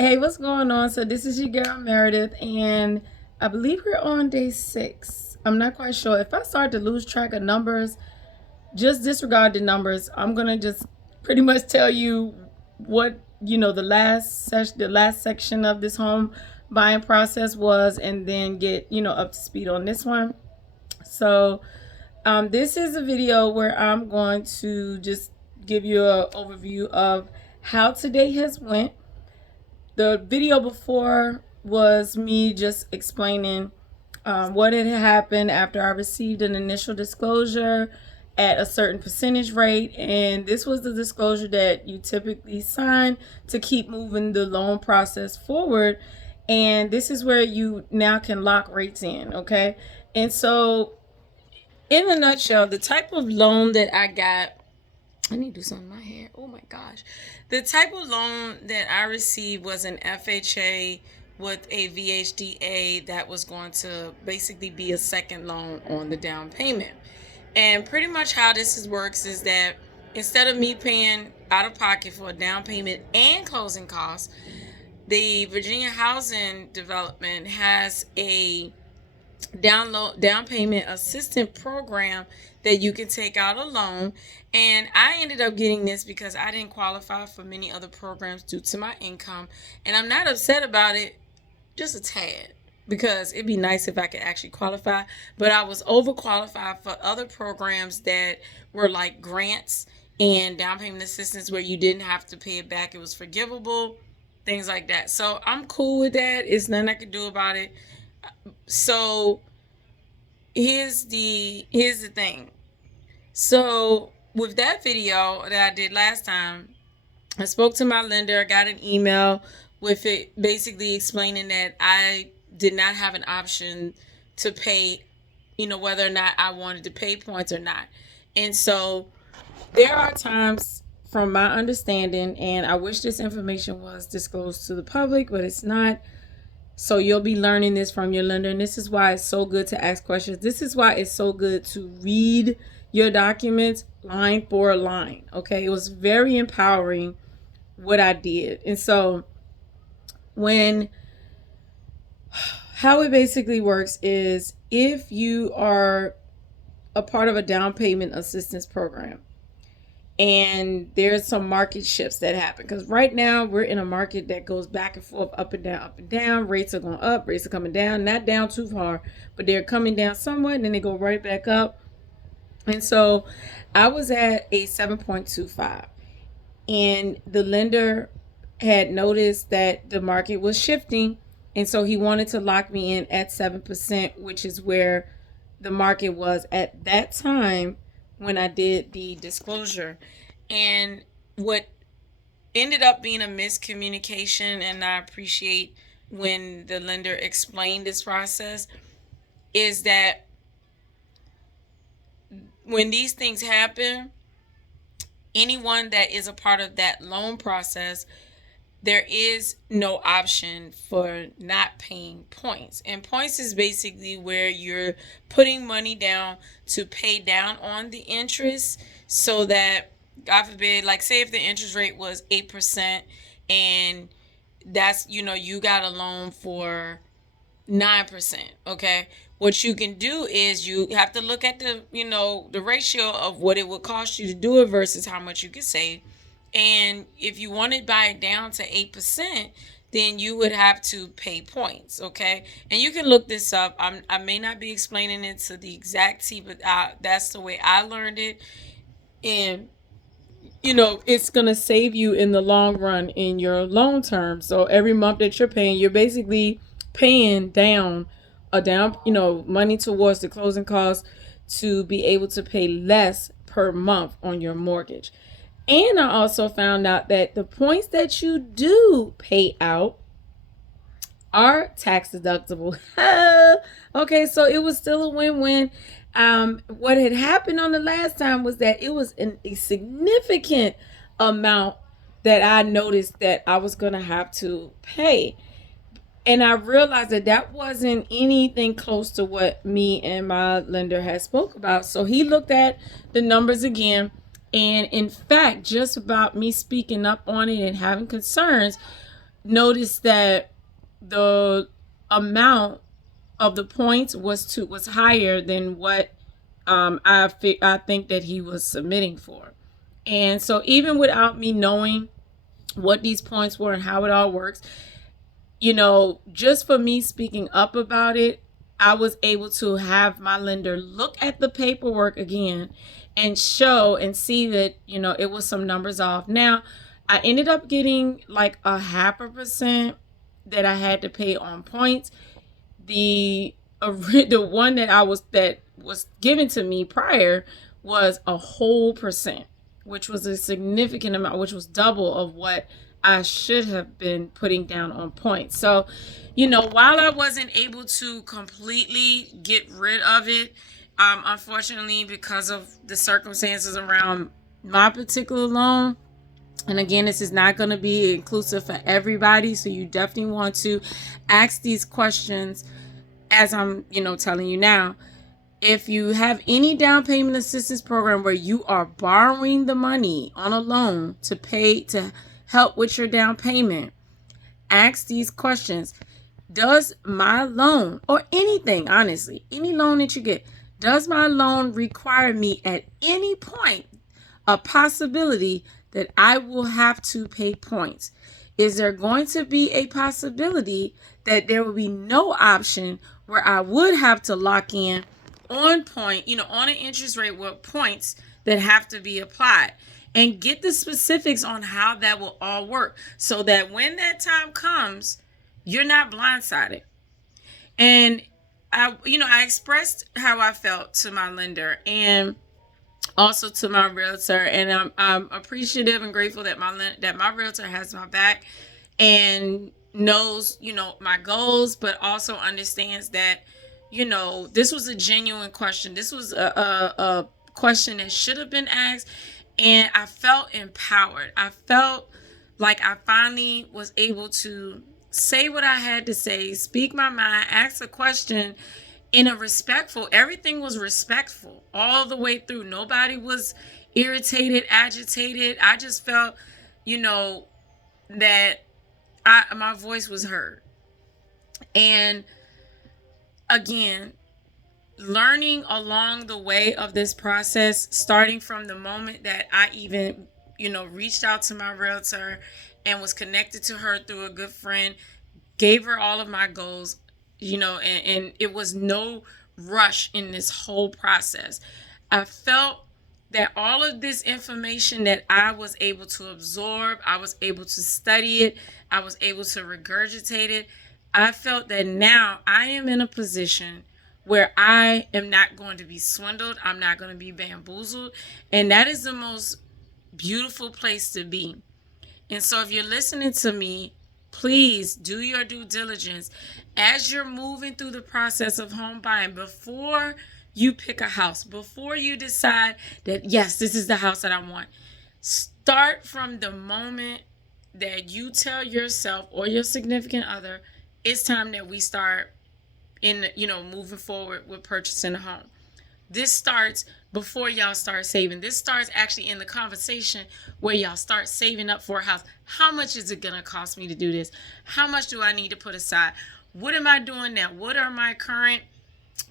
Hey, what's going on? So this is your girl Meredith, and I believe we're on day 6. I'm not quite sure. If I start to lose track of numbers, just disregard the numbers. I'm gonna just pretty much tell you what the last section of this home buying process was, and then get up to speed on this one. So this is a video where I'm going to just give you an overview of how today has went. The video before was me just explaining what had happened after I received an initial disclosure at a certain percentage rate, and this was the disclosure that you typically sign to keep moving the loan process forward. And this is where you now can lock rates in. Okay, and so in a nutshell, the type of loan that I got, I need to do something in my hair. Oh my gosh. The type of loan that I received was an FHA with a VHDA that was going to basically be a second loan on the down payment. And pretty much how works is that instead of me paying out of pocket for a down payment and closing costs, the Virginia Housing Development has a down payment assistance program that you can take out a loan. And I ended up getting this because I didn't qualify for many other programs due to my income, and I'm not upset about it, just a tad, because it'd be nice if I could actually qualify, but I was overqualified for other programs that were like grants and down payment assistance where you didn't have to pay it back, it was forgivable, things like that. So I'm cool with that. It's nothing I can do about it. So here's the thing. So with that video that I did last time, I spoke to my lender. I got an email with it basically explaining that I did not have an option to pay, whether or not I wanted to pay points or not. And so there are times, from my understanding, and I wish this information was disclosed to the public, but it's not. So you'll be learning this from your lender, and this is why it's so good to ask questions. This is why it's so good to read your documents line for line. Okay, it was very empowering what I did. And so how it basically works is, if you are a part of a down payment assistance program and there's some market shifts that happen, because right now we're in a market that goes back and forth, up and down. Rates are going up, rates are coming down, not down too far, but they're coming down somewhat, and then they go right back up. And so I was at a 7.25, and the lender had noticed that the market was shifting, and so he wanted to lock me in at 7%, which is where the market was at that time when I did the disclosure. And what ended up being a miscommunication, and I appreciate when the lender explained this process, is that when these things happen, anyone that is a part of that loan process, there is no option for not paying points. And points is basically where you're putting money down to pay down on the interest, so that, God forbid, like say if the interest rate was 8% and that's, you got a loan for 9%. Okay. What you can do is you have to look at the ratio of what it would cost you to do it versus how much you can save. And if you want to buy it down to 8%, then you would have to pay points. Okay. And you can look this up. I may not be explaining it to the exact T, but that's the way I learned it. And it's going to save you in the long run in your loan term. So every month that you're paying, you're basically paying down money towards the closing costs to be able to pay less per month on your mortgage. And I also found out that the points that you do pay out are tax deductible. Okay, so it was still a win-win. What had happened on the last time was that it was a significant amount that I noticed that I was going to have to pay. And I realized that that wasn't anything close to what me and my lender had spoke about. So he looked at the numbers again. And in fact, just about me speaking up on it and having concerns, noticed that the amount of the points was higher than what I think that he was submitting for. And so even without me knowing what these points were and how it all works, just for me speaking up about it, I was able to have my lender look at the paperwork again and show and see that, it was some numbers off. Now, I ended up getting like a 0.5% that I had to pay on points. The one that was given to me prior was a whole percent, which was a significant amount, which was double of what I should have been putting down on points. So, while I wasn't able to completely get rid of it, unfortunately, because of the circumstances around my particular loan, and again, this is not going to be inclusive for everybody, so you definitely want to ask these questions as I'm, telling you now. If you have any down payment assistance program where you are borrowing the money on a loan to help with your down payment, ask these questions. Does my loan, or anything, honestly, any loan that you get, does my loan require me at any point a possibility that I will have to pay points? Is there going to be a possibility that there will be no option where I would have to lock in on point, on an interest rate with points that have to be applied? And get the specifics on how that will all work so that when that time comes, you're not blindsided. And I expressed how I felt to my lender and also to my realtor, and I'm appreciative and grateful that my realtor has my back and knows, my goals, but also understands that, this was a genuine question. This was a question that should have been asked, and I felt empowered. I felt like I finally was able to say what I had to say, speak my mind, ask a question in a respectful. Everything was respectful all the way through. Nobody was irritated, agitated. I just felt, that my voice was heard. And again, learning along the way of this process, starting from the moment that I even, reached out to my realtor and was connected to her through a good friend, gave her all of my goals, and it was no rush in this whole process. I felt that all of this information that I was able to absorb, I was able to study it, I was able to regurgitate it. I felt that now I am in a position where I am not going to be swindled. I'm not going to be bamboozled. And that is the most beautiful place to be. And so if you're listening to me, please do your due diligence as you're moving through the process of home buying. Before you pick a house, before you decide that, yes, this is the house that I want, start from the moment that you tell yourself or your significant other, it's time that we start moving forward with purchasing a home. This starts before y'all start saving. This starts actually in the conversation where y'all start saving up for a house. How much is it going to cost me to do this? How much do I need to put aside? What am I doing now? What are my current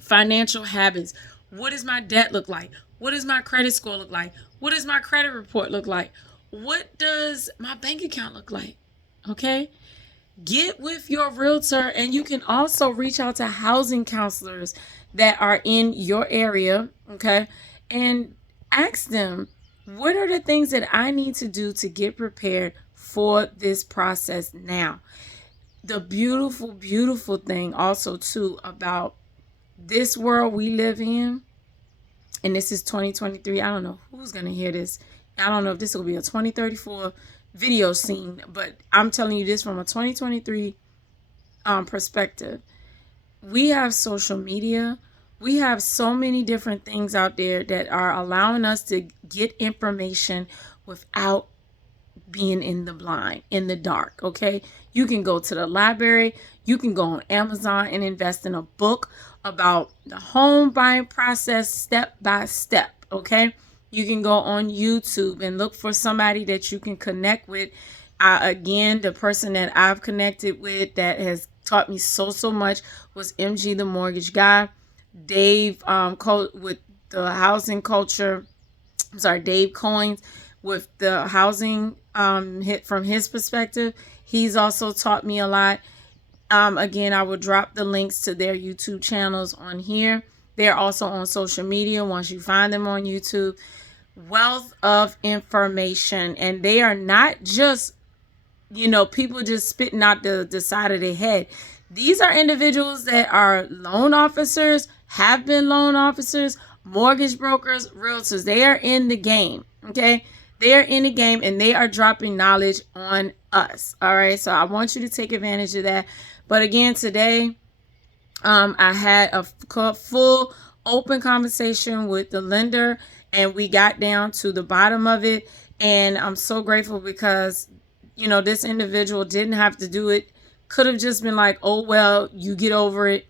financial habits? What does my debt look like? What does my credit score look like? What does my credit report look like? What does my bank account look like? Okay? Get with your realtor, and you can also reach out to housing counselors that are in your area, okay? And ask them, what are the things that I need to do to get prepared for this process now? The beautiful, beautiful thing also too about this world we live in, and this is 2023. I don't know who's going to hear this. I don't know if this will be a 2034 video scene, but I'm telling you this from a 2023 perspective. We have social media. We have so many different things out there that are allowing us to get information without being in the blind, in the dark, okay? You can go to the library. You can go on Amazon and invest in a book about the home buying process step by step, okay? You can go on YouTube and look for somebody that you can connect with Again, the person that I've connected with that has taught me so much was MG, the mortgage guy. Dave, with the housing culture. I'm sorry, Dave Coins with the housing hit from his perspective. He's also taught me a lot. Again, I will drop the links to their YouTube channels on here. They're also on social media once you find them on YouTube. Wealth of information. And they are not just, people just spitting out the side of their head. These are individuals that are loan officers, have been loan officers, mortgage brokers, realtors. They are in the game. Okay. They are in the game and they are dropping knowledge on us. All right. So I want you to take advantage of that. But again, today, I had a full open conversation with the lender and we got down to the bottom of it. And I'm so grateful because, this individual didn't have to do it. Could have just been like, oh, well, you get over it.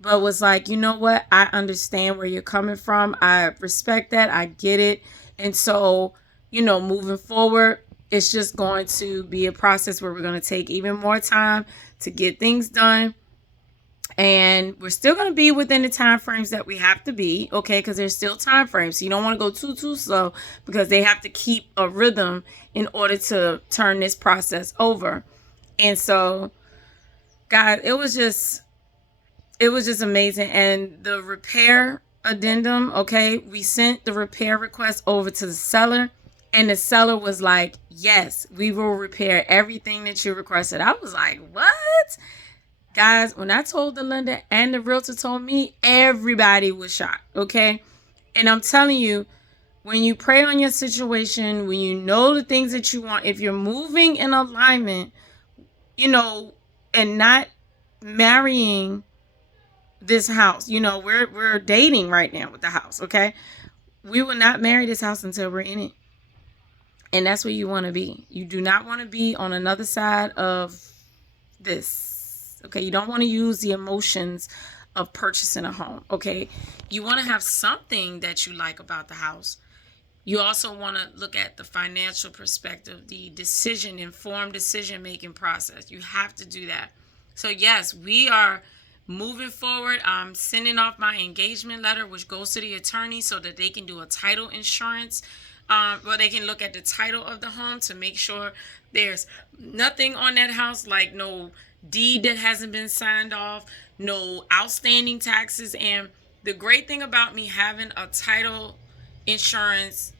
But was like, you know what? I understand where you're coming from. I respect that. I get it. And so, moving forward, it's just going to be a process where we're going to take even more time to get things done. And we're still going to be within the time frames that we have to be, okay, because there's still time frames. So you don't want to go too slow because they have to keep a rhythm in order to turn this process over. And so, God, it was just amazing. And the repair addendum, okay, we sent the repair request over to the seller. And the seller was like, yes, we will repair everything that you requested. I was like, what? Guys, when I told the lender and the realtor told me, everybody was shocked, okay? And I'm telling you, when you pray on your situation, when you know the things that you want, if you're moving in alignment, and not marrying this house, we're dating right now with the house, okay? We will not marry this house until we're in it. And that's where you want to be. You do not want to be on another side of this. Okay, you don't want to use the emotions of purchasing a home. Okay, you want to have something that you like about the house. You also want to look at the financial perspective, the informed decision-making process. You have to do that. So yes, we are moving forward. I'm sending off my engagement letter, which goes to the attorney so that they can do a title insurance. They can look at the title of the home to make sure there's nothing on that house, like no deed that hasn't been signed off, no outstanding taxes. And the great thing about me having a title insurance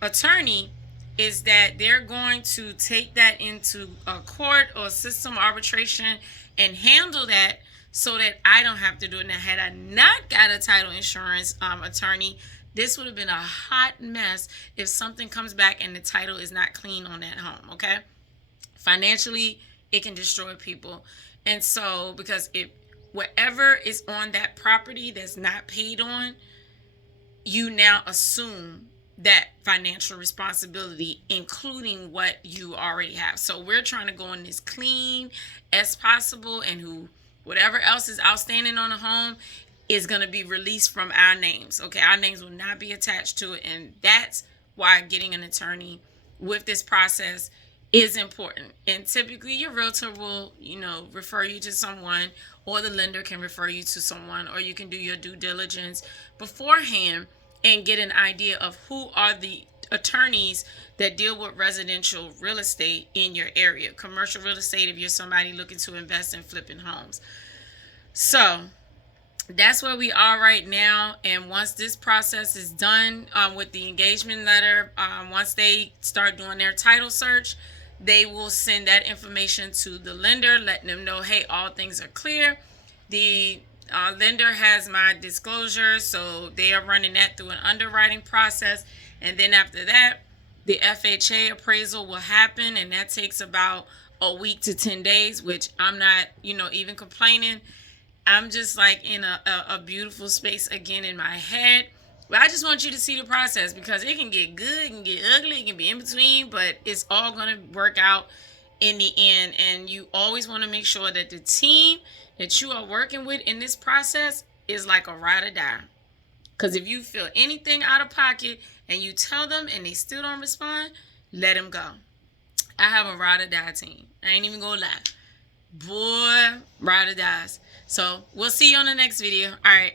attorney is that they're going to take that into a court or system arbitration and handle that so that I don't have to do it. Now, had I not got a title insurance attorney, this would have been a hot mess if something comes back and the title is not clean on that home, okay? Financially, it can destroy people. And so, because whatever is on that property that's not paid on, you now assume that financial responsibility, including what you already have. So we're trying to go in as clean as possible, and whatever else is outstanding on the home is going to be released from our names. Okay, our names will not be attached to it. And that's why getting an attorney with this process is important. And typically your realtor will, refer you to someone, or the lender can refer you to someone, or you can do your due diligence beforehand and get an idea of who are the attorneys that deal with residential real estate in your area. Commercial real estate, if you're somebody looking to invest in flipping homes. So that's where we are right now. And once this process is done with the engagement letter, once they start doing their title search, they will send that information to the lender, letting them know, hey, all things are clear. The lender has my disclosure, so they are running that through an underwriting process. And then after that, the FHA appraisal will happen, and that takes about a week to 10 days, which I'm not, even complaining. I'm just like in a beautiful space again in my head. But I just want you to see the process, because it can get good, it can get ugly, it can be in between, but it's all going to work out in the end. And you always want to make sure that the team that you are working with in this process is like a ride or die. Because if you feel anything out of pocket and you tell them and they still don't respond, let them go. I have a ride or die team. I ain't even gonna lie. Boy, ride or dies. So we'll see you on the next video. All right.